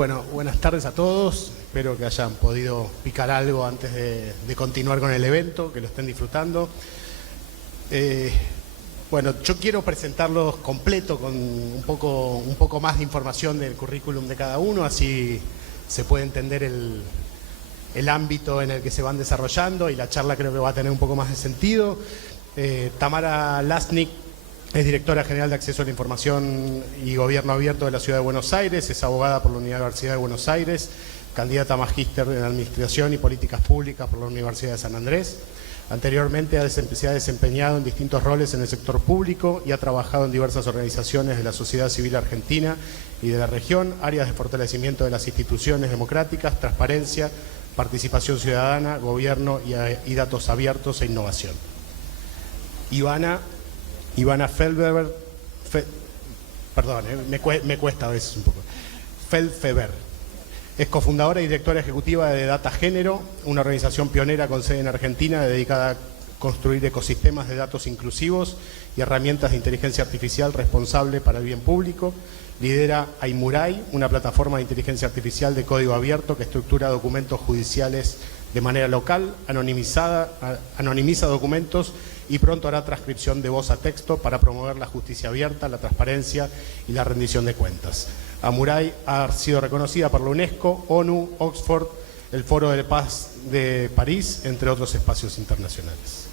Bueno, buenas tardes a todos. Espero que hayan podido picar algo antes de continuar con el evento, que lo estén disfrutando. Bueno, yo quiero presentarlos completo con un poco más de información del currículum de cada uno, así se puede entender el ámbito en el que se van desarrollando y la charla creo que va a tener un poco más de sentido. Tamara Lasnik es directora general de Acceso a la Información y Gobierno Abierto de la Ciudad de Buenos Aires, es abogada por la Universidad de Buenos Aires, candidata a magíster en Administración y Políticas Públicas por la Universidad de San Andrés. Anteriormente se ha desempeñado en distintos roles en el sector público y ha trabajado en diversas organizaciones de la sociedad civil argentina y de la región, áreas de fortalecimiento de las instituciones democráticas, transparencia, participación ciudadana, gobierno y datos abiertos e innovación. Ivana Feldfeber, me cuesta a veces un poco, Feldfeber. Es cofundadora y directora ejecutiva de Data Género, una organización pionera con sede en Argentina dedicada a construir ecosistemas de datos inclusivos y herramientas de inteligencia artificial responsable para el bien público. Lidera Aimurai, una plataforma de inteligencia artificial de código abierto que estructura documentos judiciales de manera local, anonimiza documentos y pronto hará transcripción de voz a texto para promover la justicia abierta, la transparencia y la rendición de cuentas. Aimurai ha sido reconocida por la UNESCO, ONU, Oxford, el Foro de Paz de París, entre otros espacios internacionales.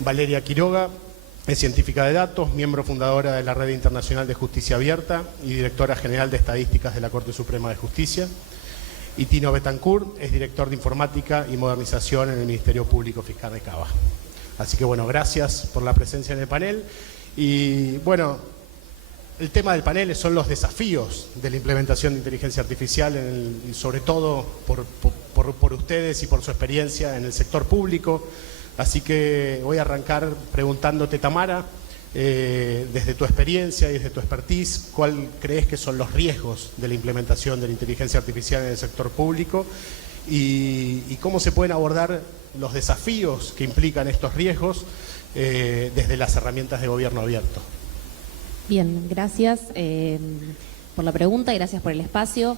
Valeria Quiroga es científica de datos, miembro fundadora de la Red Internacional de Justicia Abierta y directora general de Estadísticas de la Corte Suprema de Justicia. Y Tino Betancourt es director de Informática y Modernización en el Ministerio Público Fiscal de Cava. Así que bueno, gracias por la presencia en el panel. Y bueno, el tema del panel son los desafíos de la implementación de inteligencia artificial, y sobre todo por ustedes y por su experiencia en el sector público. Así que voy a arrancar preguntándote, Tamara, desde tu experiencia y desde tu expertise, ¿cuál crees que son los riesgos de la implementación de la inteligencia artificial en el sector público? Y cómo se pueden abordar los desafíos que implican estos riesgos desde las herramientas de gobierno abierto. Bien, gracias por la pregunta y gracias por el espacio.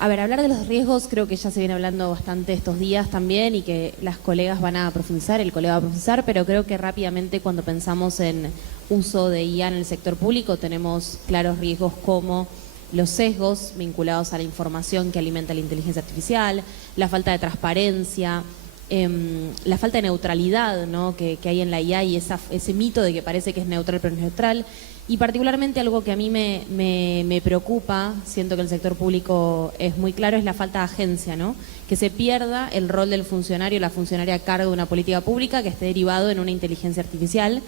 A ver, hablar de los riesgos creo que ya se viene hablando bastante estos días también y que las colegas van a profundizar, el colega va a profundizar, pero creo que rápidamente cuando pensamos en uso de IA en el sector público tenemos claros riesgos como los sesgos vinculados a la información que alimenta la inteligencia artificial, la falta de transparencia, la falta de neutralidad, ¿no?, que hay en la IA y ese mito de que parece que es neutral pero no es neutral. Y particularmente algo que a mí me preocupa, siento que el sector público es muy claro, es la falta de agencia, ¿no? Que se pierda el rol del funcionario, la funcionaria a cargo de una política pública que esté derivado en una inteligencia artificial,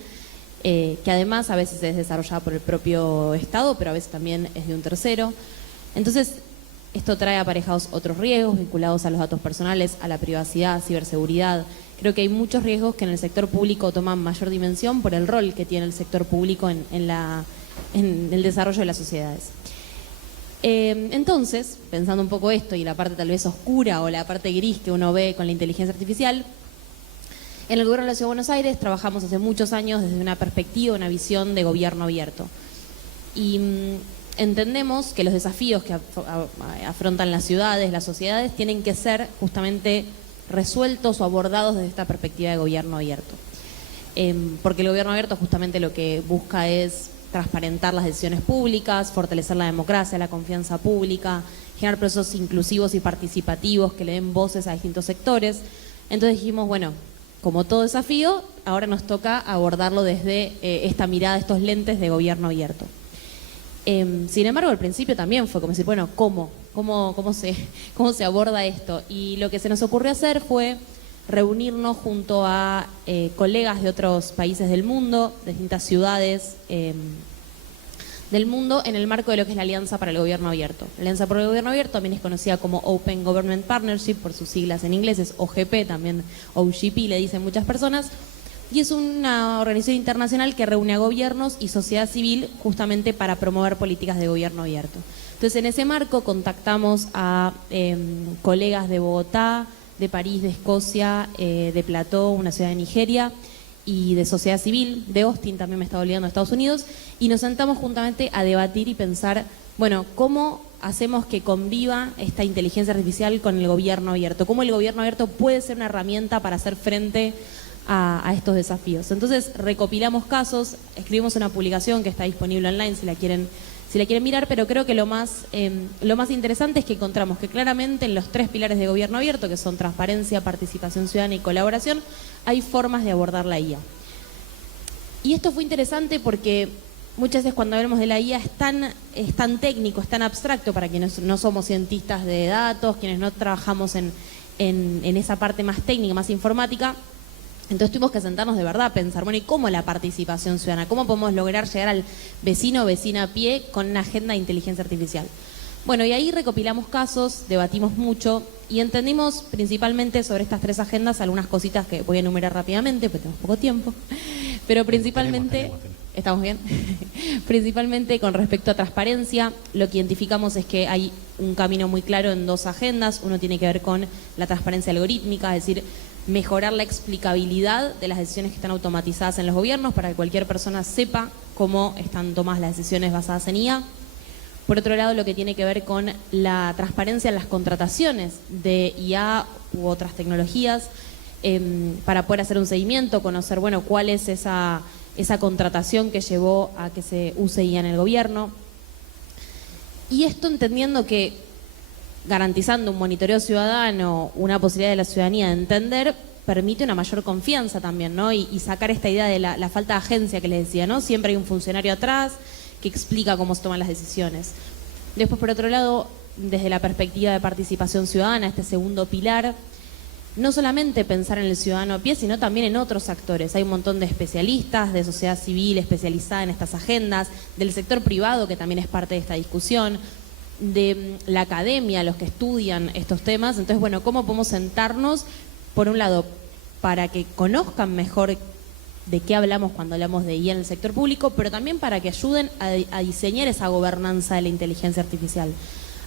que además a veces es desarrollada por el propio Estado, pero a veces también es de un tercero. Entonces, esto trae aparejados otros riesgos vinculados a los datos personales, a la privacidad, ciberseguridad. Creo que hay muchos riesgos que en el sector público toman mayor dimensión por el rol que tiene el sector público en el desarrollo de las sociedades. Entonces, pensando un poco esto y la parte tal vez oscura o la parte gris que uno ve con la inteligencia artificial, en el Gobierno de la Ciudad de Buenos Aires trabajamos hace muchos años desde una perspectiva, una visión de gobierno abierto. Y entendemos que los desafíos que afrontan las ciudades, las sociedades, tienen que ser justamente resueltos o abordados desde esta perspectiva de gobierno abierto. Porque el gobierno abierto justamente lo que busca es transparentar las decisiones públicas, fortalecer la democracia, la confianza pública, generar procesos inclusivos y participativos que le den voces a distintos sectores. Entonces dijimos, bueno, como todo desafío, ahora nos toca abordarlo desde esta mirada, estos lentes de gobierno abierto. Sin embargo, al principio también fue como decir, bueno, ¿cómo se aborda esto? Y lo que se nos ocurrió hacer fue reunirnos junto a colegas de otros países del mundo, de distintas ciudades del mundo, en el marco de lo que es la Alianza para el Gobierno Abierto. La Alianza para el Gobierno Abierto también es conocida como Open Government Partnership, por sus siglas en inglés, es OGP, también OGP le dicen muchas personas. Y es una organización internacional que reúne a gobiernos y sociedad civil justamente para promover políticas de gobierno abierto. Entonces, en ese marco contactamos a colegas de Bogotá, de París, de Escocia, de Plató, una ciudad de Nigeria, y de sociedad civil, de Austin también me estaba olvidando, de Estados Unidos, y nos sentamos juntamente a debatir y pensar, bueno, cómo hacemos que conviva esta inteligencia artificial con el gobierno abierto? ¿Cómo el gobierno abierto puede ser una herramienta para hacer frente a estos desafíos? Entonces recopilamos casos, escribimos una publicación que está disponible online si la quieren mirar, pero creo que lo más interesante es que encontramos que claramente en los 3 pilares de gobierno abierto, que son transparencia, participación ciudadana y colaboración, hay formas de abordar la IA. Y esto fue interesante porque muchas veces cuando hablamos de la IA es tan técnico, es tan abstracto para quienes no somos cientistas de datos, quienes no trabajamos en esa parte más técnica, más informática. Entonces tuvimos que sentarnos de verdad a pensar, bueno, ¿y cómo la participación ciudadana? ¿Cómo podemos lograr llegar al vecino o vecina a pie con una agenda de inteligencia artificial? Bueno, y ahí recopilamos casos, debatimos mucho y entendimos principalmente sobre estas 3 agendas algunas cositas que voy a enumerar rápidamente, porque tenemos poco tiempo. Pero principalmente, tenemos. ¿estamos bien? Principalmente con respecto a transparencia, lo que identificamos es que hay un camino muy claro en 2 agendas. Uno tiene que ver con la transparencia algorítmica, es decir, mejorar la explicabilidad de las decisiones que están automatizadas en los gobiernos para que cualquier persona sepa cómo están tomadas las decisiones basadas en IA. Por otro lado, lo que tiene que ver con la transparencia en las contrataciones de IA u otras tecnologías, para poder hacer un seguimiento, conocer, bueno, cuál es esa contratación que llevó a que se use IA en el gobierno. Y esto entendiendo que garantizando un monitoreo ciudadano, una posibilidad de la ciudadanía de entender, permite una mayor confianza también, ¿no? Y sacar esta idea de la falta de agencia que les decía, ¿no? Siempre hay un funcionario atrás que explica cómo se toman las decisiones. Después, por otro lado, desde la perspectiva de participación ciudadana, este segundo pilar, no solamente pensar en el ciudadano a pie, sino también en otros actores. Hay un montón de especialistas, de sociedad civil especializada en estas agendas, del sector privado que también es parte de esta discusión, de la academia, los que estudian estos temas. Entonces, bueno, ¿cómo podemos sentarnos, por un lado, para que conozcan mejor de qué hablamos cuando hablamos de IA en el sector público, pero también para que ayuden a diseñar esa gobernanza de la inteligencia artificial?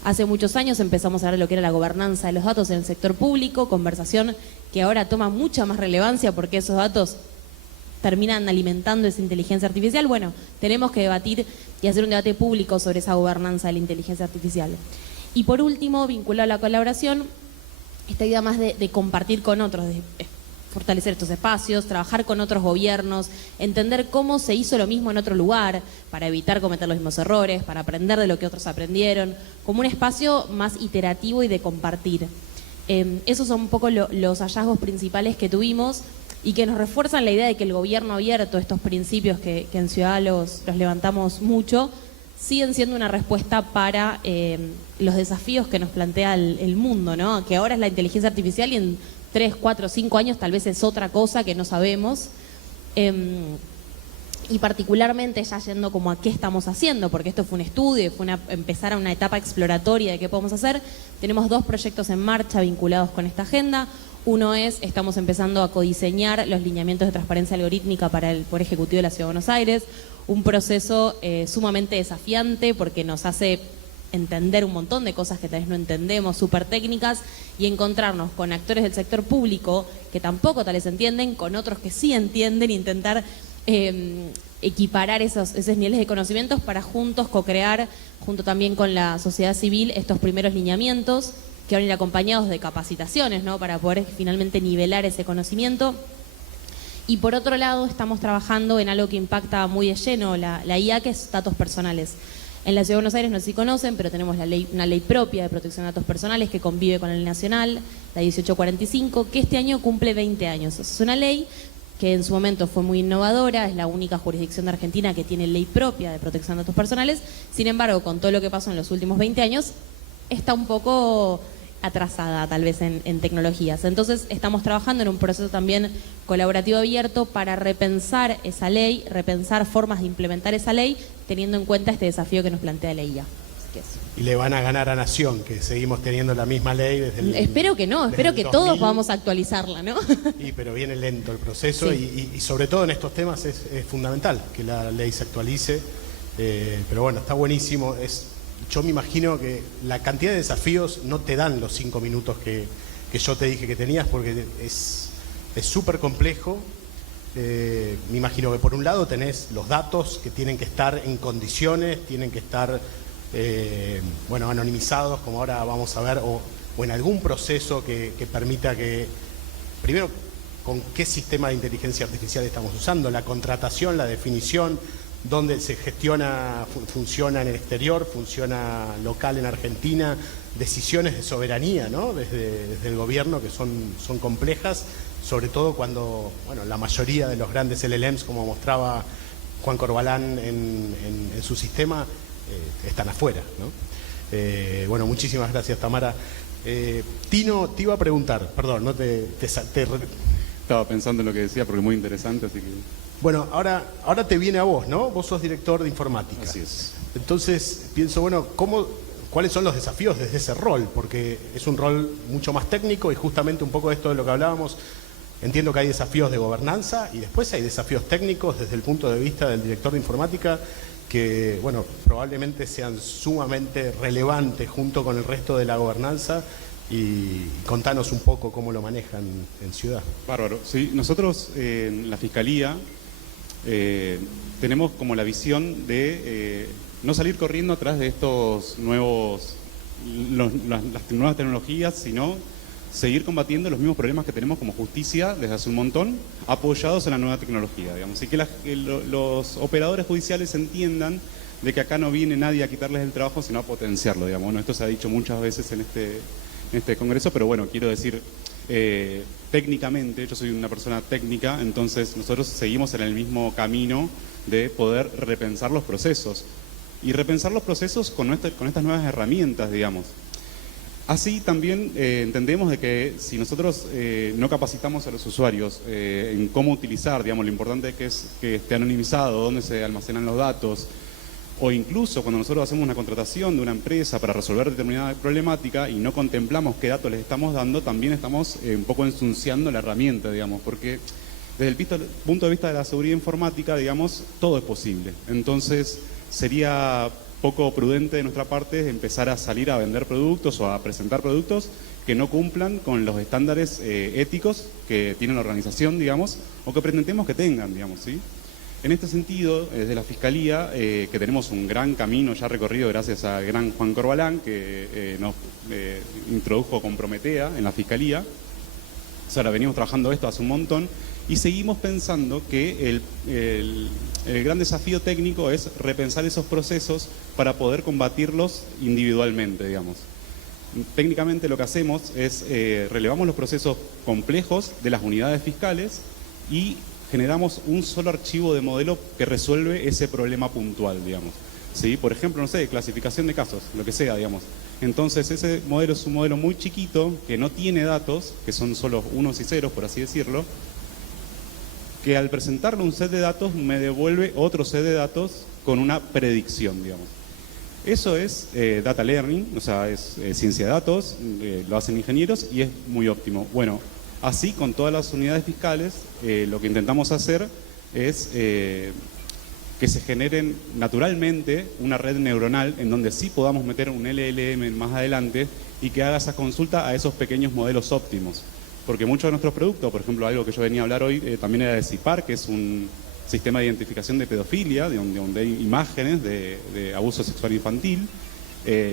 Hace muchos años empezamos a ver lo que era la gobernanza de los datos en el sector público, conversación que ahora toma mucha más relevancia porque esos datos terminan alimentando esa inteligencia artificial. Bueno, tenemos que debatir y hacer un debate público sobre esa gobernanza de la inteligencia artificial. Y por último, vinculado a la colaboración, esta idea más de compartir con otros, de fortalecer estos espacios, trabajar con otros gobiernos, entender cómo se hizo lo mismo en otro lugar para evitar cometer los mismos errores, para aprender de lo que otros aprendieron, como un espacio más iterativo y de compartir. Esos son un poco los hallazgos principales que tuvimos y que nos refuerzan la idea de que el gobierno abierto, estos principios que en Ciudad los levantamos mucho, siguen siendo una respuesta para los desafíos que nos plantea el mundo, ¿no? Que ahora es la inteligencia artificial y en 3, 4, 5 años tal vez es otra cosa que no sabemos. Y particularmente ya yendo como a qué estamos haciendo, porque esto fue un estudio, fue empezar a una etapa exploratoria de qué podemos hacer. Tenemos 2 proyectos en marcha vinculados con esta agenda. Uno es, estamos empezando a codiseñar los lineamientos de transparencia algorítmica para el Poder Ejecutivo de la Ciudad de Buenos Aires, un proceso sumamente desafiante porque nos hace entender un montón de cosas que tal vez no entendemos, súper técnicas, y encontrarnos con actores del sector público que tampoco tal vez entienden, con otros que sí entienden, e intentar equiparar esos niveles de conocimientos para juntos co-crear, junto también con la sociedad civil, estos primeros lineamientos que van a ir acompañados de capacitaciones, ¿no? Para poder finalmente nivelar ese conocimiento. Y por otro lado, estamos trabajando en algo que impacta muy de lleno la IA, que es datos personales. En la Ciudad de Buenos Aires, no sé si conocen, pero tenemos una ley propia de protección de datos personales que convive con la ley nacional, la 1845, que este año cumple 20 años. Es una ley que en su momento fue muy innovadora, es la única jurisdicción de Argentina que tiene ley propia de protección de datos personales. Sin embargo, con todo lo que pasó en los últimos 20 años, está un poco atrasada tal vez en tecnologías. Entonces estamos trabajando en un proceso también colaborativo abierto para repensar esa ley, repensar formas de implementar esa ley, teniendo en cuenta este desafío que nos plantea la IA. Y le van a ganar a Nación, que seguimos teniendo la misma ley desde el... Espero que no, espero que 2000. todos podamos actualizarla, ¿no? Pero viene lento el proceso, sí. y sobre todo en estos temas es fundamental que la ley se actualice, pero bueno, está buenísimo. Yo me imagino que la cantidad de desafíos no te dan los 5 minutos que yo te dije que tenías, porque es súper complejo. Me imagino que por un lado tenés los datos que tienen que estar en condiciones, tienen que estar bueno, anonimizados, como ahora vamos a ver, o en algún proceso que permita que, primero, con qué sistema de inteligencia artificial estamos usando, la contratación, la definición, dónde se gestiona, funciona en el exterior, funciona local en Argentina, decisiones de soberanía, ¿no? Desde el gobierno que son complejas, sobre todo cuando, bueno, la mayoría de los grandes LLMs, como mostraba Juan Corbalán en su sistema, están afuera, ¿no? Bueno, muchísimas gracias, Tamara. Tino, te iba a preguntar, perdón, no Estaba pensando en lo que decía porque es muy interesante, así que... Bueno, ahora te viene a vos, ¿no? Vos sos director de informática. Así es. Entonces, pienso, bueno, ¿cuáles son los desafíos desde ese rol? Porque es un rol mucho más técnico y justamente un poco de esto de lo que hablábamos, entiendo que hay desafíos de gobernanza y después hay desafíos técnicos desde el punto de vista del director de informática que, bueno, probablemente sean sumamente relevantes junto con el resto de la gobernanza. Y contanos un poco cómo lo manejan en Ciudad. Bárbaro. Sí, nosotros en la Fiscalía tenemos como la visión de no salir corriendo atrás de estos las nuevas tecnologías, sino seguir combatiendo los mismos problemas que tenemos como justicia desde hace un montón, apoyados en la nueva tecnología, digamos. Y que los operadores judiciales entiendan de que acá no viene nadie a quitarles el trabajo, sino a potenciarlo, digamos. Bueno, esto se ha dicho muchas veces en este congreso, pero bueno, quiero decir, técnicamente, yo soy una persona técnica, entonces nosotros seguimos en el mismo camino de poder repensar los procesos. Y repensar los procesos con estas nuevas herramientas, digamos. Así también entendemos de que si nosotros no capacitamos a los usuarios en cómo utilizar, digamos, lo importante que es que esté anonimizado, dónde se almacenan los datos, o incluso cuando nosotros hacemos una contratación de una empresa para resolver determinada problemática y no contemplamos qué datos les estamos dando, también estamos un poco ensuciando la herramienta, digamos, porque desde el punto de vista de la seguridad informática, digamos, todo es posible. Entonces, sería poco prudente de nuestra parte empezar a salir a vender productos o a presentar productos que no cumplan con los estándares éticos que tiene la organización, digamos, o que pretendemos que tengan, digamos, ¿sí? En este sentido, desde la Fiscalía, que tenemos un gran camino ya recorrido gracias al gran Juan Corbalán, que nos introdujo con Prometea en la Fiscalía. O sea, ahora venimos trabajando esto hace un montón y seguimos pensando que el gran desafío técnico es repensar esos procesos para poder combatirlos individualmente, digamos. Técnicamente lo que hacemos es relevamos los procesos complejos de las unidades fiscales y generamos un solo archivo de modelo que resuelve ese problema puntual, digamos. ¿Sí? Por ejemplo, no sé, clasificación de casos, lo que sea, digamos. Entonces ese modelo es un modelo muy chiquito, que no tiene datos, que son solo unos y ceros, por así decirlo, que al presentarle un set de datos me devuelve otro set de datos con una predicción, digamos. Eso es data learning, o sea, es ciencia de datos, lo hacen ingenieros y es muy óptimo. Bueno, así con todas las unidades fiscales, lo que intentamos hacer es que se generen naturalmente una red neuronal en donde sí podamos meter un LLM más adelante y que haga esa consulta a esos pequeños modelos óptimos. Porque muchos de nuestros productos, por ejemplo, algo que yo venía a hablar hoy, también era de CIPAR, que es un sistema de identificación de pedofilia, de donde hay imágenes de abuso sexual infantil.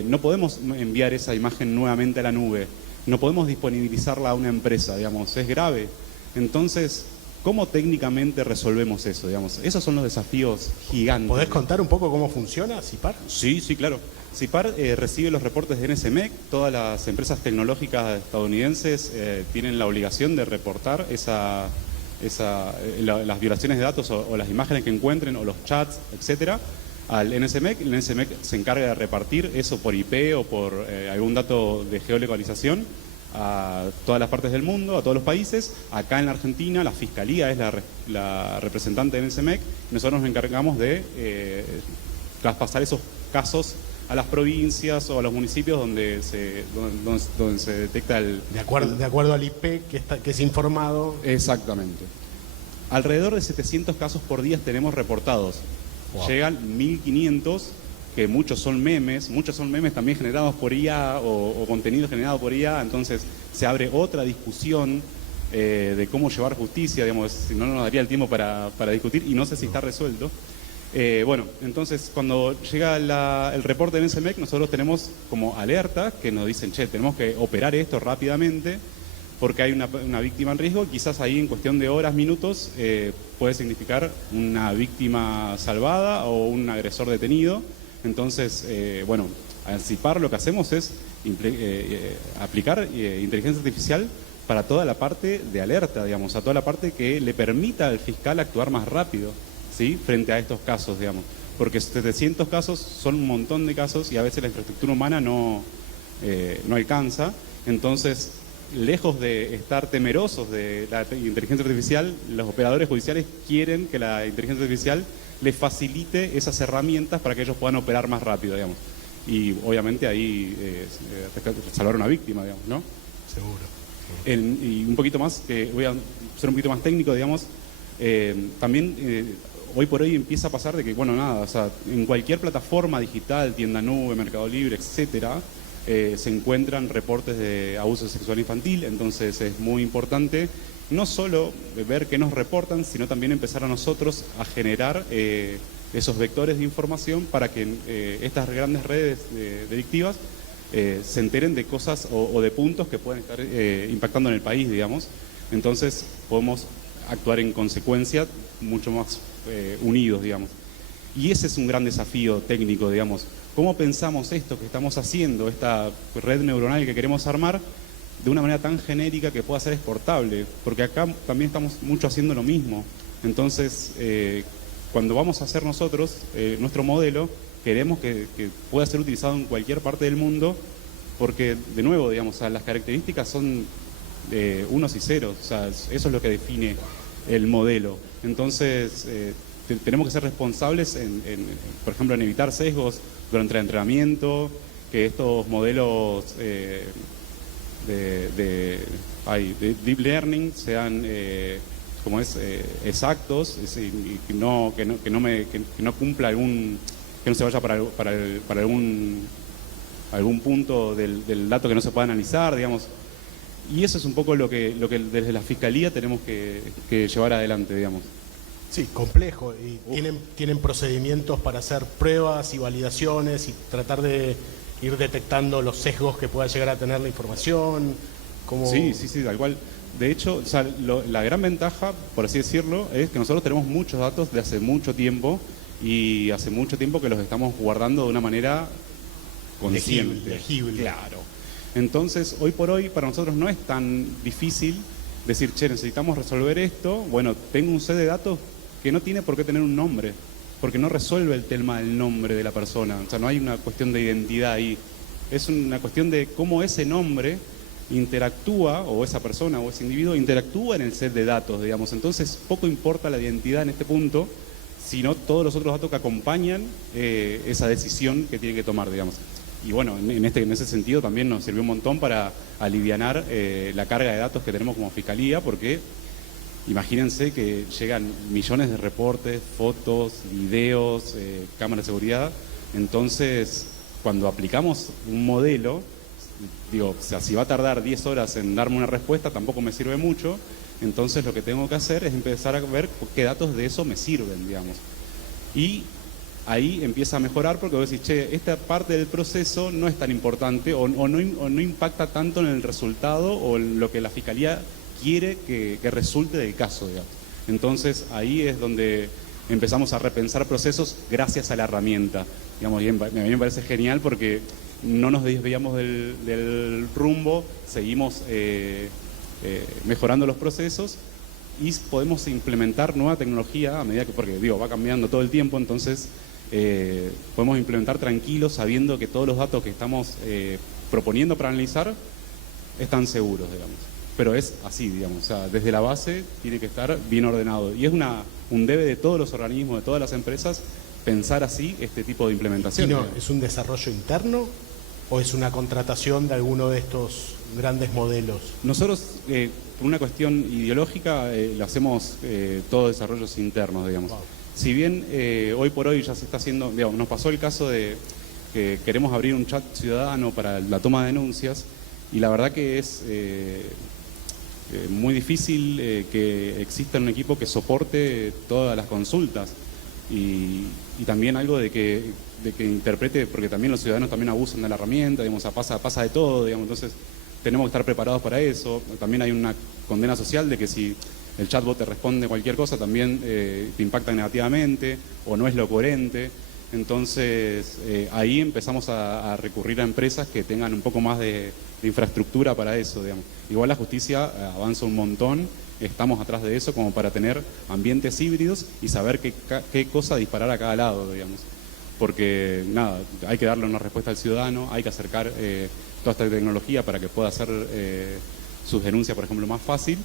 No podemos enviar esa imagen nuevamente a la nube, no podemos disponibilizarla a una empresa, digamos, es grave. Entonces, ¿cómo técnicamente resolvemos eso, digamos? Esos son los desafíos gigantes. ¿Podés contar un poco cómo funciona CIPAR? Sí, claro. CIPAR recibe los reportes de NSMEC, todas las empresas tecnológicas estadounidenses tienen la obligación de reportar las violaciones de datos o las imágenes que encuentren o los chats, etcétera, al NSMEC. El NSMEC se encarga de repartir eso por IP o por algún dato de geolocalización a todas las partes del mundo, a todos los países. Acá en la Argentina la Fiscalía es la representante del NSMEC. Nosotros nos encargamos de traspasar esos casos a las provincias o a los municipios donde se detecta el... De acuerdo al IP que es informado. Exactamente. Alrededor de 700 casos por día tenemos reportados. Wow. Llegan 1500, que muchos son memes también generados por IA o contenido generado por IA, entonces se abre otra discusión de cómo llevar justicia, digamos, si no nos daría el tiempo para discutir y no sé si está resuelto. Bueno, entonces cuando llega el reporte del NCMEC, nosotros tenemos como alerta que nos dicen, che, tenemos que operar esto rápidamente porque hay una víctima en riesgo. Quizás ahí en cuestión de horas, minutos, puede significar una víctima salvada o un agresor detenido. Entonces, bueno, anticipar lo que hacemos es aplicar inteligencia artificial para toda la parte de alerta, digamos, a toda la parte que le permita al fiscal actuar más rápido, ¿sí? Frente a estos casos, digamos. Porque 700 casos son un montón de casos y a veces la infraestructura humana no alcanza. Entonces, lejos de estar temerosos de la inteligencia artificial, los operadores judiciales quieren que la inteligencia artificial les facilite esas herramientas para que ellos puedan operar más rápido, digamos. Y obviamente ahí salvar a una víctima, digamos, ¿no? Seguro. Y un poquito más, voy a ser un poquito más técnico, digamos, también hoy por hoy empieza a pasar de que, bueno, nada, o sea, en cualquier plataforma digital, tienda nube, Mercado Libre, etcétera, se encuentran reportes de abuso sexual infantil. Entonces es muy importante no solo ver qué nos reportan, sino también empezar a nosotros a generar esos vectores de información para que estas grandes redes delictivas se enteren de cosas o de puntos que pueden estar impactando en el país, digamos. Entonces podemos actuar en consecuencia mucho más unidos, digamos. Y ese es un gran desafío técnico, digamos. ¿Cómo pensamos esto que estamos haciendo, esta red neuronal que queremos armar, de una manera tan genérica que pueda ser exportable? Porque acá también estamos mucho haciendo lo mismo. Entonces, cuando vamos a hacer nosotros nuestro modelo, queremos que pueda ser utilizado en cualquier parte del mundo, porque, de nuevo, digamos, las características son unos y ceros. O sea, eso es lo que define el modelo. Entonces, tenemos que ser responsables, por ejemplo, en evitar sesgos durante el entrenamiento, que estos modelos de deep learning sean exactos, y que no cumpla que no se vaya para algún punto del dato que no se pueda analizar, digamos. Y eso es un poco lo que desde la Fiscalía tenemos que llevar adelante, digamos. Sí, complejo. Y tienen procedimientos para hacer pruebas y validaciones y tratar de ir detectando los sesgos que pueda llegar a tener la información. Sí, tal cual. De hecho, o sea, la gran ventaja, por así decirlo, es que nosotros tenemos muchos datos de hace mucho tiempo, y hace mucho tiempo que los estamos guardando de una manera consciente. Legible. Claro. Entonces, hoy por hoy, para nosotros no es tan difícil decir, che, necesitamos resolver esto. Bueno, tengo un set de datos que no tiene por qué tener un nombre, porque no resuelve el tema del nombre de la persona. O sea, no hay una cuestión de identidad ahí. Es una cuestión de cómo ese nombre interactúa, o esa persona o ese individuo interactúa en el set de datos, digamos. Entonces, poco importa la identidad en este punto, sino todos los otros datos que acompañan esa decisión que tiene que tomar, digamos. Y bueno, en ese sentido también nos sirvió un montón para alivianar la carga de datos que tenemos como Fiscalía, porque imagínense que llegan millones de reportes, fotos, videos, cámaras de seguridad. Entonces, cuando aplicamos un modelo, digo, o sea, si va a tardar 10 horas en darme una respuesta, tampoco me sirve mucho. Entonces lo que tengo que hacer es empezar a ver qué datos de eso me sirven, digamos. Y ahí empieza a mejorar, porque vos decís, che, esta parte del proceso no es tan importante o no impacta tanto en el resultado o en lo que la Fiscalía quiere que resulte del caso, digamos. Entonces ahí es donde empezamos a repensar procesos gracias a la herramienta. Digamos, y a mí me parece genial porque no nos desviamos del rumbo, seguimos mejorando los procesos y podemos implementar nueva tecnología a medida que, porque digo, va cambiando todo el tiempo. Entonces podemos implementar tranquilos, sabiendo que todos los datos que estamos proponiendo para analizar están seguros, digamos. Pero es así, digamos, o sea, desde la base tiene que estar bien ordenado. Y es un debe de todos los organismos, de todas las empresas, pensar así este tipo de implementación. ¿Y no, es un desarrollo interno o es una contratación de alguno de estos grandes modelos? Nosotros, por una cuestión ideológica, lo hacemos todos desarrollos internos, digamos. Wow. Si bien hoy por hoy ya se está haciendo, digamos, nos pasó el caso de que queremos abrir un chat ciudadano para la toma de denuncias, y la verdad que es muy difícil que exista un equipo que soporte todas las consultas. Y también algo de que interprete, porque también los ciudadanos también abusan de la herramienta, digamos, pasa de todo, digamos, entonces tenemos que estar preparados para eso. También hay una condena social de que si el chatbot te responde cualquier cosa, también te impacta negativamente o no es lo coherente. Entonces, ahí empezamos a recurrir a empresas que tengan un poco más de infraestructura para eso, digamos. Igual la justicia avanza un montón, estamos atrás de eso como para tener ambientes híbridos y saber qué cosa disparar a cada lado, digamos. Porque, nada, hay que darle una respuesta al ciudadano, hay que acercar toda esta tecnología para que pueda hacer sus denuncias, por ejemplo, más fácil,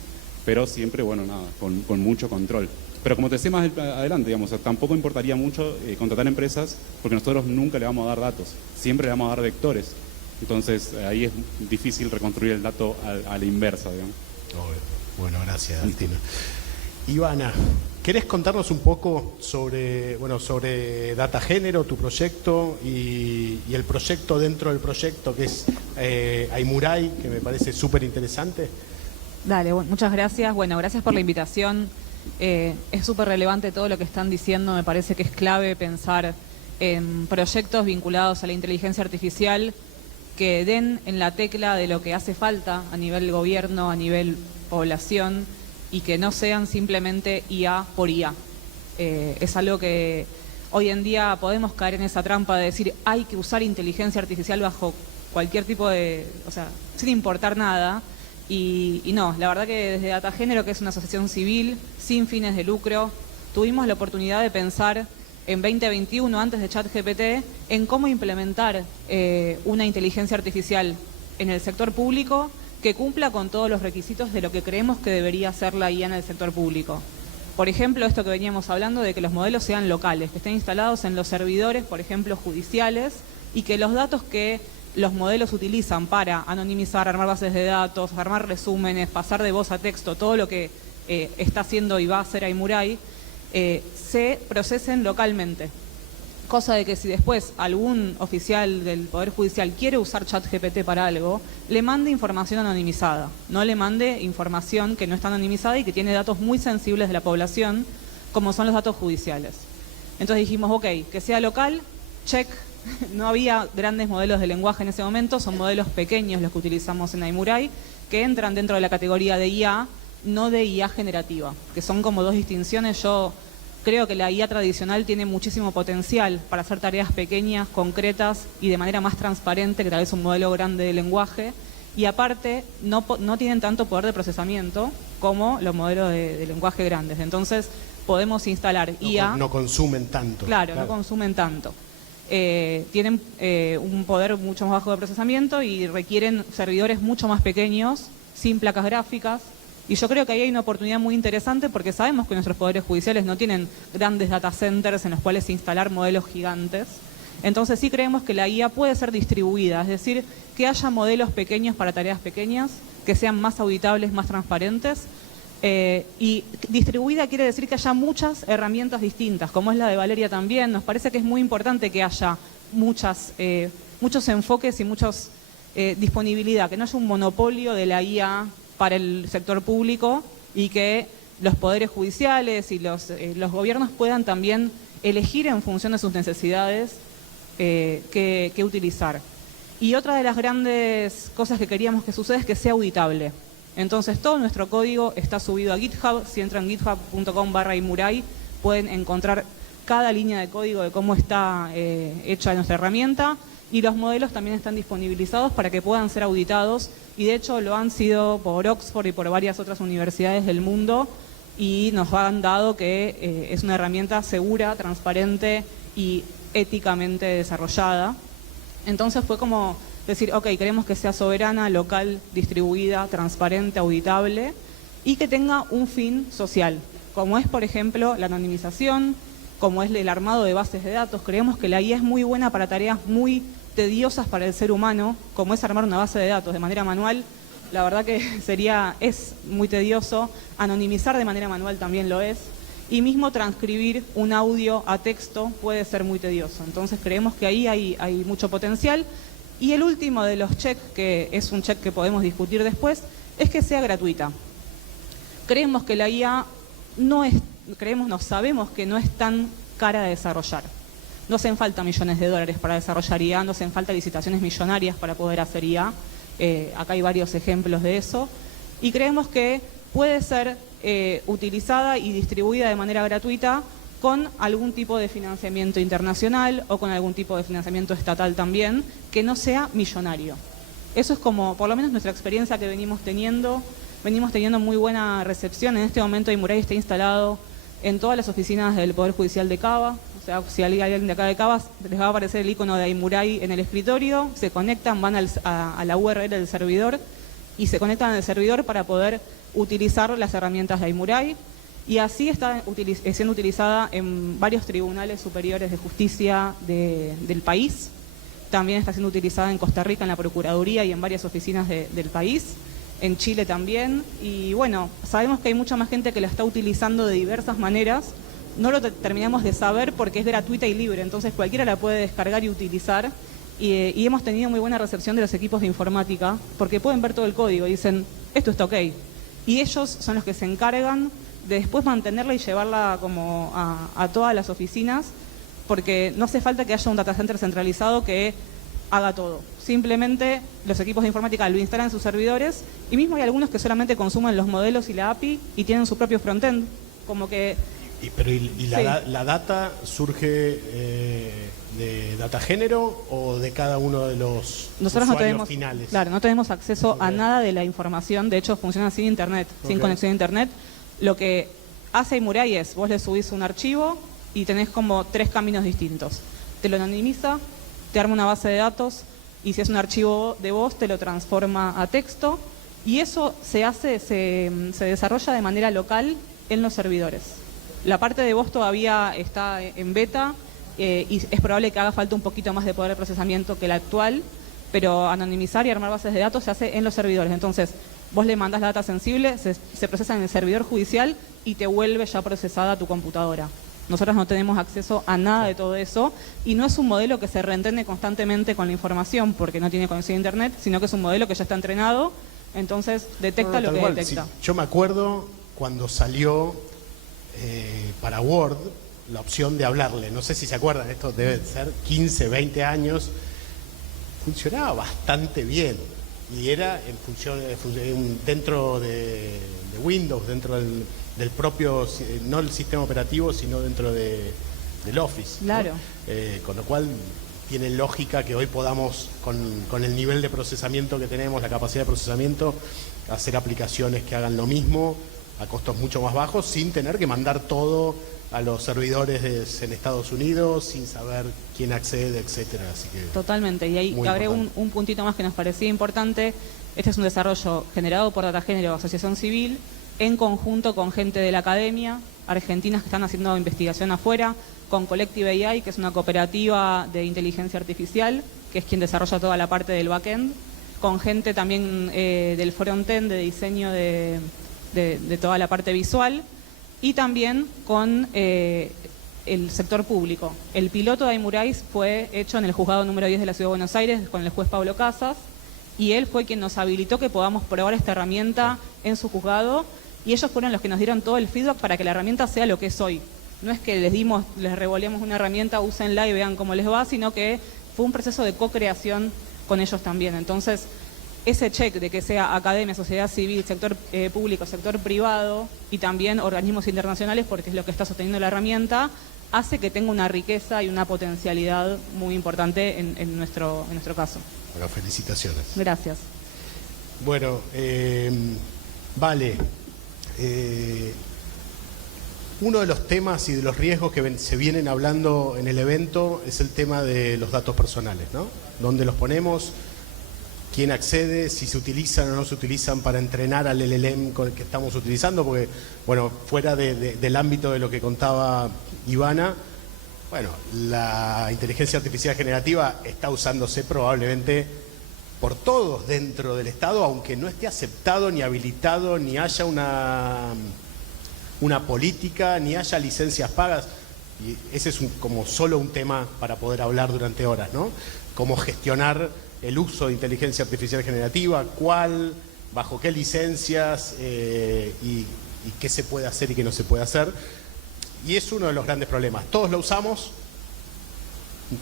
pero siempre, bueno, nada, con mucho control. Pero como te decía más adelante, digamos, tampoco importaría mucho contratar empresas porque nosotros nunca le vamos a dar datos, siempre le vamos a dar vectores. Entonces ahí es difícil reconstruir el dato a la inversa, digamos. Bueno, gracias, Altino. Ivana, ¿querés contarnos un poco sobre Data Género, tu proyecto y el proyecto dentro del proyecto que es Aimuray, que me parece súper interesante? Dale, muchas gracias. Bueno, gracias por la invitación. Es súper relevante todo lo que están diciendo. Me parece que es clave pensar en proyectos vinculados a la inteligencia artificial que den en la tecla de lo que hace falta a nivel gobierno, a nivel población, y que no sean simplemente IA por IA. Es algo que hoy en día podemos caer en esa trampa de decir hay que usar inteligencia artificial bajo cualquier tipo de, o sea, sin importar nada. Y no, la verdad que desde Data Género, que es una asociación civil sin fines de lucro, tuvimos la oportunidad de pensar en 2021, antes de ChatGPT, en cómo implementar una inteligencia artificial en el sector público que cumpla con todos los requisitos de lo que creemos que debería ser la IA en el sector público. Por ejemplo, esto que veníamos hablando de que los modelos sean locales, que estén instalados en los servidores, por ejemplo, judiciales, y que los datos que los modelos utilizan para anonimizar, armar bases de datos, armar resúmenes, pasar de voz a texto, todo lo que está haciendo y va a hacer Aimuray, se procesen localmente. Cosa de que si después algún oficial del Poder Judicial quiere usar ChatGPT para algo, le mande información anonimizada, no le mande información que no está anonimizada y que tiene datos muy sensibles de la población, como son los datos judiciales. Entonces dijimos, ok, que sea local, check. No había grandes modelos de lenguaje en ese momento, son modelos pequeños los que utilizamos en Aimuray, que entran dentro de la categoría de IA, no de IA generativa, que son como dos distinciones. Yo creo que la IA tradicional tiene muchísimo potencial para hacer tareas pequeñas, concretas y de manera más transparente que tal vez un modelo grande de lenguaje, y aparte no tienen tanto poder de procesamiento como los modelos de lenguaje grandes. Entonces podemos instalar IA... No consumen tanto. Claro, no consumen tanto. Tienen un poder mucho más bajo de procesamiento y requieren servidores mucho más pequeños, sin placas gráficas. Y yo creo que ahí hay una oportunidad muy interesante porque sabemos que nuestros poderes judiciales no tienen grandes data centers en los cuales instalar modelos gigantes. Entonces sí creemos que la IA puede ser distribuida, es decir, que haya modelos pequeños para tareas pequeñas, que sean más auditables, más transparentes. Y distribuida quiere decir que haya muchas herramientas distintas, como es la de Valeria también. Nos parece que es muy importante que haya muchos enfoques y muchas disponibilidad, que no haya un monopolio de la IA para el sector público y que los poderes judiciales y los gobiernos puedan también elegir en función de sus necesidades qué utilizar. Y otra de las grandes cosas que queríamos que suceda es que sea auditable. Entonces todo nuestro código está subido a GitHub. Si entran github.com/Aimuray pueden encontrar cada línea de código de cómo está hecha nuestra herramienta, y los modelos también están disponibilizados para que puedan ser auditados, y de hecho lo han sido por Oxford y por varias otras universidades del mundo, y nos han dado que es una herramienta segura, transparente y éticamente desarrollada. Entonces fue como decir, ok, queremos que sea soberana, local, distribuida, transparente, auditable y que tenga un fin social, como es, por ejemplo, la anonimización, como es el armado de bases de datos. Creemos que la IA es muy buena para tareas muy tediosas para el ser humano, como es armar una base de datos de manera manual. La verdad que es muy tedioso. Anonimizar de manera manual también lo es. Y mismo transcribir un audio a texto puede ser muy tedioso. Entonces creemos que ahí hay mucho potencial. Y el último de los checks, que es un check que podemos discutir después, es que sea gratuita. Creemos que la IA sabemos que no es tan cara de desarrollar. No hacen falta millones de dólares para desarrollar IA, no hacen falta licitaciones millonarias para poder hacer IA. Acá hay varios ejemplos de eso. Y creemos que puede ser utilizada y distribuida de manera gratuita con algún tipo de financiamiento internacional o con algún tipo de financiamiento estatal también, que no sea millonario. Eso es como, por lo menos nuestra experiencia que venimos teniendo muy buena recepción. En este momento Aimuray está instalado en todas las oficinas del Poder Judicial de Cava. O sea, si hay alguien de acá de Cava, les va a aparecer el icono de Aimuray en el escritorio, se conectan, van a la URL del servidor y se conectan al servidor para poder utilizar las herramientas de Aimuray. Y así está siendo utilizada en varios tribunales superiores de justicia del país. También está siendo utilizada en Costa Rica, en la Procuraduría y en varias oficinas del país. En Chile también. Y bueno, sabemos que hay mucha más gente que la está utilizando de diversas maneras. No lo terminamos de saber porque es gratuita y libre, entonces cualquiera la puede descargar y utilizar. Y hemos tenido muy buena recepción de los equipos de informática porque pueden ver todo el código y dicen, esto está ok. Y ellos son los que se encargan de después mantenerla y llevarla como a todas las oficinas, porque no hace falta que haya un data center centralizado que haga todo. Simplemente los equipos de informática lo instalan en sus servidores y mismo hay algunos que solamente consumen los modelos y la API y tienen su propio frontend, como que... ¿La data surge de data género o de cada uno de los usuarios finales? Claro, no tenemos acceso a nada de la información, de hecho funciona sin internet, sin conexión a internet. Lo que hace Aimuray es, vos le subís un archivo y tenés como 3 caminos distintos. Te lo anonimiza, te arma una base de datos y si es un archivo de voz te lo transforma a texto y eso se desarrolla de manera local en los servidores. La parte de voz todavía está en beta y es probable que haga falta un poquito más de poder de procesamiento que la actual, pero anonimizar y armar bases de datos se hace en los servidores. Entonces, vos le mandás la data sensible, se procesa en el servidor judicial y te vuelve ya procesada a tu computadora. Nosotros no tenemos acceso a nada de todo eso y no es un modelo que se reentiende constantemente con la información porque no tiene conexión a internet, sino que es un modelo que ya está entrenado, entonces detecta lo que detecta. Sí, yo me acuerdo cuando salió para Word la opción de hablarle, no sé si se acuerdan, esto debe ser 15, 20 años, funcionaba bastante bien y era en función dentro de Windows, dentro del propio, no el sistema operativo, sino dentro del Office. Claro. ¿No? Con lo cual tiene lógica que hoy podamos, con el nivel de procesamiento que tenemos, la capacidad de procesamiento, hacer aplicaciones que hagan lo mismo a costos mucho más bajos, sin tener que mandar todo a los servidores en Estados Unidos, sin saber quién accede, etcétera. Así que totalmente, y ahí agrego un puntito más que nos parecía importante. Este es un desarrollo generado por Datagénero Asociación Civil, en conjunto con gente de la academia, argentinas que están haciendo investigación afuera, con Collective AI, que es una cooperativa de inteligencia artificial, que es quien desarrolla toda la parte del backend, con gente también del frontend, de diseño de toda la parte visual, y también con el sector público. El piloto de Aimuray fue hecho en el juzgado número 10 de la Ciudad de Buenos Aires con el juez Pablo Casas, y él fue quien nos habilitó que podamos probar esta herramienta en su juzgado, y ellos fueron los que nos dieron todo el feedback para que la herramienta sea lo que es hoy. No es que les revoleamos una herramienta, úsenla y vean cómo les va, sino que fue un proceso de co-creación con ellos también. Entonces, ese check de que sea academia, sociedad civil, sector público, sector privado y también organismos internacionales, porque es lo que está sosteniendo la herramienta, hace que tenga una riqueza y una potencialidad muy importante en nuestro caso. Bueno, felicitaciones. Gracias. Bueno, vale. Uno de los temas y de los riesgos que se vienen hablando en el evento es el tema de los datos personales, ¿no? ¿Dónde los ponemos? ¿Quién accede? Si se utilizan o no se utilizan para entrenar al LLM con el que estamos utilizando, porque, bueno, fuera del ámbito de lo que contaba Ivana, bueno, la inteligencia artificial generativa está usándose probablemente por todos dentro del Estado, aunque no esté aceptado ni habilitado, ni haya una política, ni haya licencias pagas. Y ese es como solo un tema para poder hablar durante horas, ¿no? Cómo gestionar el uso de inteligencia artificial generativa, cuál, bajo qué licencias y qué se puede hacer y qué no se puede hacer. Y es uno de los grandes problemas. Todos lo usamos,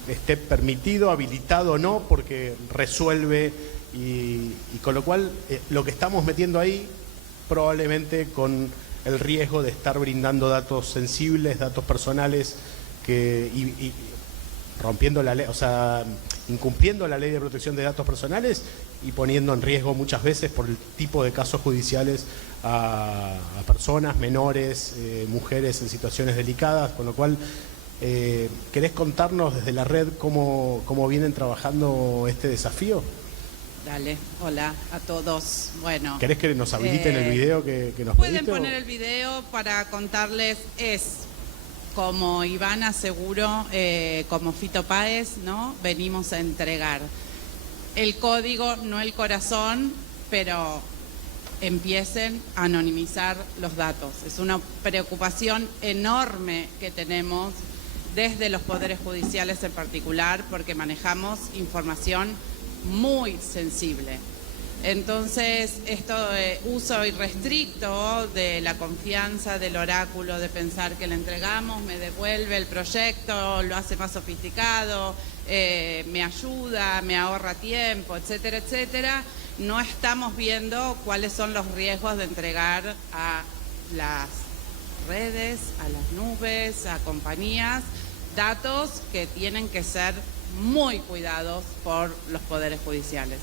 esté permitido, habilitado o no, porque resuelve y con lo cual lo que estamos metiendo ahí probablemente con el riesgo de estar brindando datos sensibles, datos personales y rompiendo la ley, o sea, incumpliendo la ley de protección de datos personales y poniendo en riesgo muchas veces por el tipo de casos judiciales a personas, menores, mujeres en situaciones delicadas, con lo cual ¿querés contarnos desde la red cómo vienen trabajando este desafío? Dale, hola a todos. Bueno, ¿Querés que nos habiliten el video que nos pueden pediste? poner el video para contarles, como Ivana seguro, como Fito Páez, ¿no? Venimos a entregar el código, no el corazón, pero empiecen a anonimizar los datos. Es una preocupación enorme que tenemos desde los poderes judiciales en particular, porque manejamos información muy sensible. Entonces, esto de uso irrestricto de la confianza del oráculo, de pensar que le entregamos, me devuelve el proyecto, lo hace más sofisticado, me ayuda, me ahorra tiempo, etcétera, etcétera, no estamos viendo cuáles son los riesgos de entregar a las redes, a las nubes, a compañías, datos que tienen que ser muy cuidados por los poderes judiciales.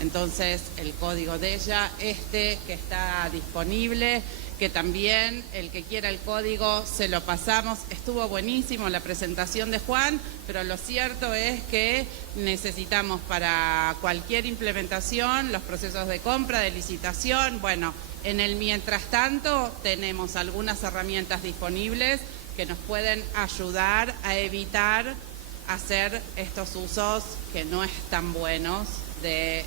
Entonces, el código de ella, que está disponible, que también el que quiera el código se lo pasamos. Estuvo buenísimo la presentación de Juan, pero lo cierto es que necesitamos para cualquier implementación los procesos de compra, de licitación. Bueno, en el mientras tanto tenemos algunas herramientas disponibles que nos pueden ayudar a evitar hacer estos usos que no están buenos de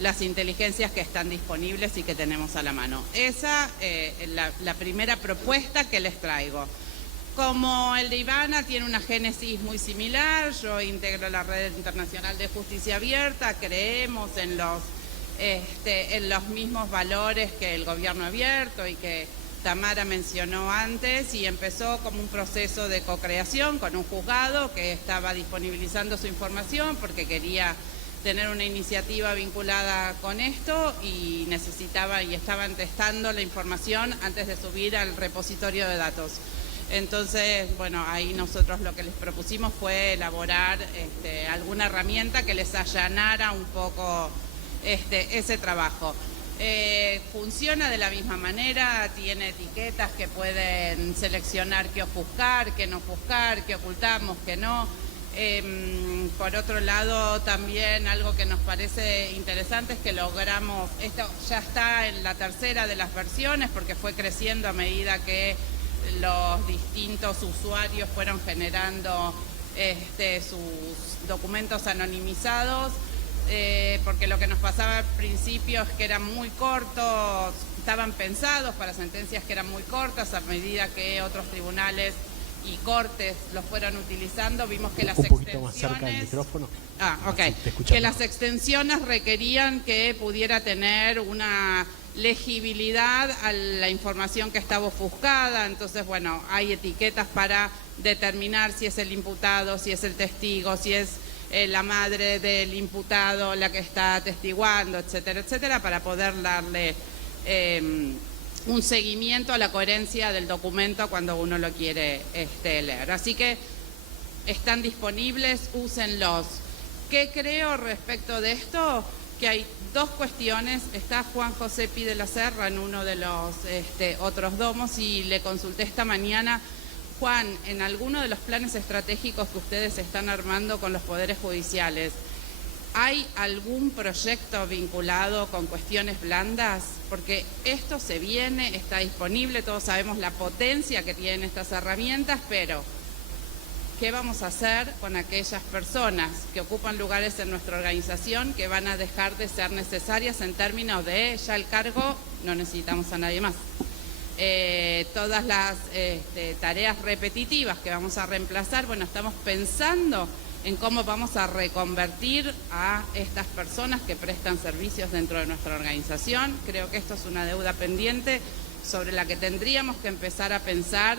las inteligencias que están disponibles y que tenemos a la mano. Esa es la primera propuesta que les traigo. Como el de Ivana tiene una génesis muy similar, yo integro la Red Internacional de Justicia Abierta, creemos en los mismos valores que el gobierno abierto y que Tamara mencionó antes, y empezó como un proceso de co-creación con un juzgado que estaba disponibilizando su información porque quería tener una iniciativa vinculada con esto y necesitaba y estaban testando la información antes de subir al repositorio de datos. Entonces, bueno, ahí nosotros lo que les propusimos fue elaborar alguna herramienta que les allanara un poco ese trabajo. Funciona de la misma manera, tiene etiquetas que pueden seleccionar qué ofuscar, qué no ofuscar, qué ocultamos, qué no. Por otro lado, también algo que nos parece interesante es que logramos, esto ya está en la tercera de las versiones porque fue creciendo a medida que los distintos usuarios fueron generando sus documentos anonimizados. Porque lo que nos pasaba al principio es que eran muy cortos, estaban pensados para sentencias que eran muy cortas, a medida que otros tribunales y cortes los fueron utilizando, vimos que las extensiones... Un poquito más cerca del micrófono. Que las extensiones requerían que pudiera tener una legibilidad a la información que estaba ofuscada. Entonces, bueno, hay etiquetas para determinar si es el imputado, si es el testigo, si es la madre del imputado la que está atestiguando, etcétera, etcétera, para poder darle un seguimiento a la coherencia del documento cuando uno lo quiere leer. Así que están disponibles, úsenlos. ¿Qué creo respecto de esto? Que hay dos cuestiones. Está Juan José Pi de la Serra en uno de los otros domos y le consulté esta mañana. Juan, en alguno de los planes estratégicos que ustedes están armando con los poderes judiciales, ¿hay algún proyecto vinculado con cuestiones blandas? Porque esto se viene, está disponible, todos sabemos la potencia que tienen estas herramientas, pero ¿qué vamos a hacer con aquellas personas que ocupan lugares en nuestra organización que van a dejar de ser necesarias en términos de ya el cargo, no necesitamos a nadie más? Todas las tareas repetitivas que vamos a reemplazar, bueno, estamos pensando en cómo vamos a reconvertir a estas personas que prestan servicios dentro de nuestra organización. Creo que esto es una deuda pendiente sobre la que tendríamos que empezar a pensar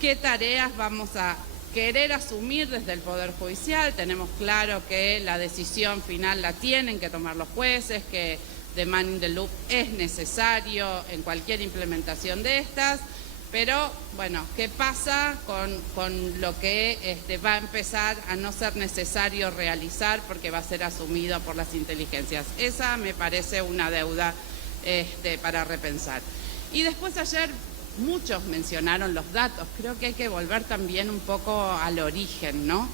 qué tareas vamos a querer asumir desde el Poder Judicial. Tenemos claro que la decisión final la tienen que tomar los jueces, que the man in the loop es necesario en cualquier implementación de estas, pero bueno, ¿qué pasa con lo que va a empezar a no ser necesario realizar porque va a ser asumido por las inteligencias? Esa me parece una deuda para repensar. Y después ayer muchos mencionaron los datos. Creo que hay que volver también un poco al origen, ¿no?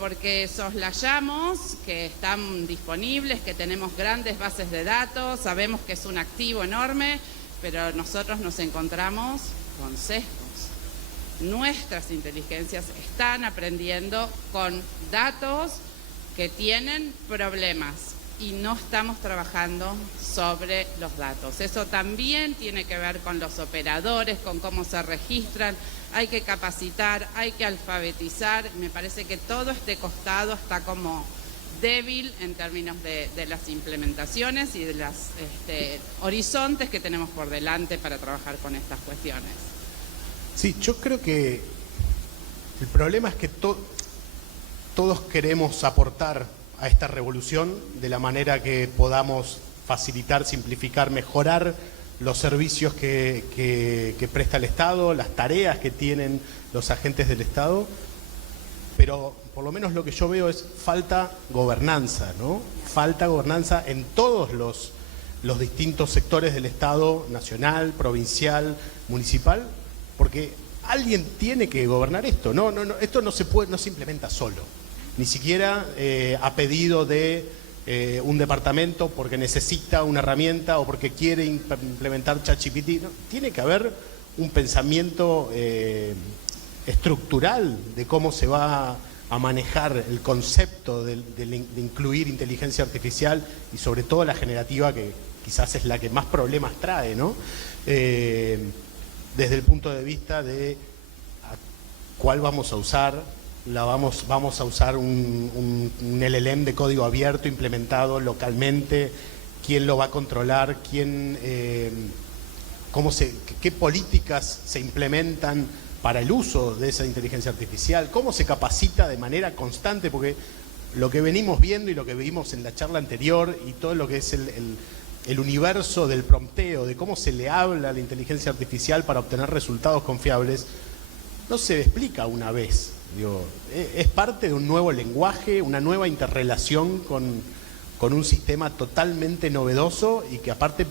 Porque soslayamos que están disponibles, que tenemos grandes bases de datos, sabemos que es un activo enorme, pero nosotros nos encontramos con sesgos. Nuestras inteligencias están aprendiendo con datos que tienen problemas y no estamos trabajando sobre los datos. Eso también tiene que ver con los operadores, con cómo se registran. Hay que capacitar, hay que alfabetizar. Me parece que todo este costado está como débil en términos de las implementaciones y de los horizontes que tenemos por delante para trabajar con estas cuestiones. Sí, yo creo que el problema es que todos queremos aportar a esta revolución de la manera que podamos facilitar, simplificar, mejorar los servicios que presta el Estado, las tareas que tienen los agentes del Estado, pero por lo menos lo que yo veo es falta gobernanza, ¿no? Falta gobernanza en todos los distintos sectores del Estado, nacional, provincial, municipal, porque alguien tiene que gobernar esto. No, esto no se implementa solo, ni siquiera a pedido de un departamento porque necesita una herramienta o porque quiere implementar ChatGPT. No, tiene que haber un pensamiento estructural de cómo se va a manejar el concepto de incluir inteligencia artificial y sobre todo la generativa, que quizás es la que más problemas trae, ¿no? Desde el punto de vista de cuál vamos a usar. Vamos a usar un LLM de código abierto implementado localmente. ¿Quién lo va a controlar? ¿Qué políticas se implementan para el uso de esa inteligencia artificial? ¿Cómo se capacita de manera constante? Porque lo que venimos viendo y lo que vimos en la charla anterior y todo lo que es el universo del prompteo, de cómo se le habla a la inteligencia artificial para obtener resultados confiables, no se explica una vez. Digo, es parte de un nuevo lenguaje, una nueva interrelación con un sistema totalmente novedoso y que aparte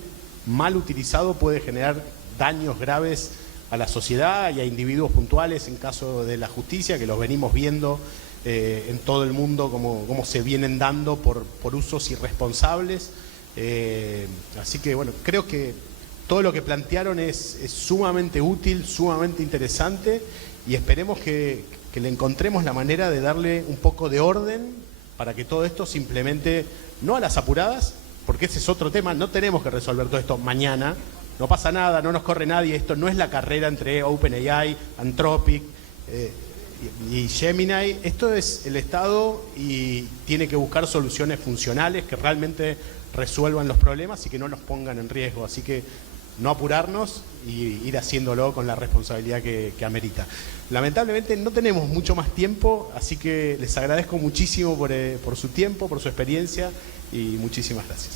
mal utilizado puede generar daños graves a la sociedad y a individuos puntuales en caso de la justicia, que los venimos viendo en todo el mundo cómo se vienen dando por usos irresponsables. Así que bueno, creo que todo lo que plantearon es sumamente útil, sumamente interesante y esperemos que le encontremos la manera de darle un poco de orden para que todo esto se implemente, no a las apuradas, porque ese es otro tema, no tenemos que resolver todo esto mañana, no pasa nada, no nos corre nadie, esto no es la carrera entre OpenAI, Anthropic y Gemini, esto es el Estado y tiene que buscar soluciones funcionales que realmente resuelvan los problemas y que no los pongan en riesgo, así que no apurarnos y ir haciéndolo con la responsabilidad que amerita. Lamentablemente no tenemos mucho más tiempo, así que les agradezco muchísimo por su tiempo, por su experiencia y muchísimas gracias.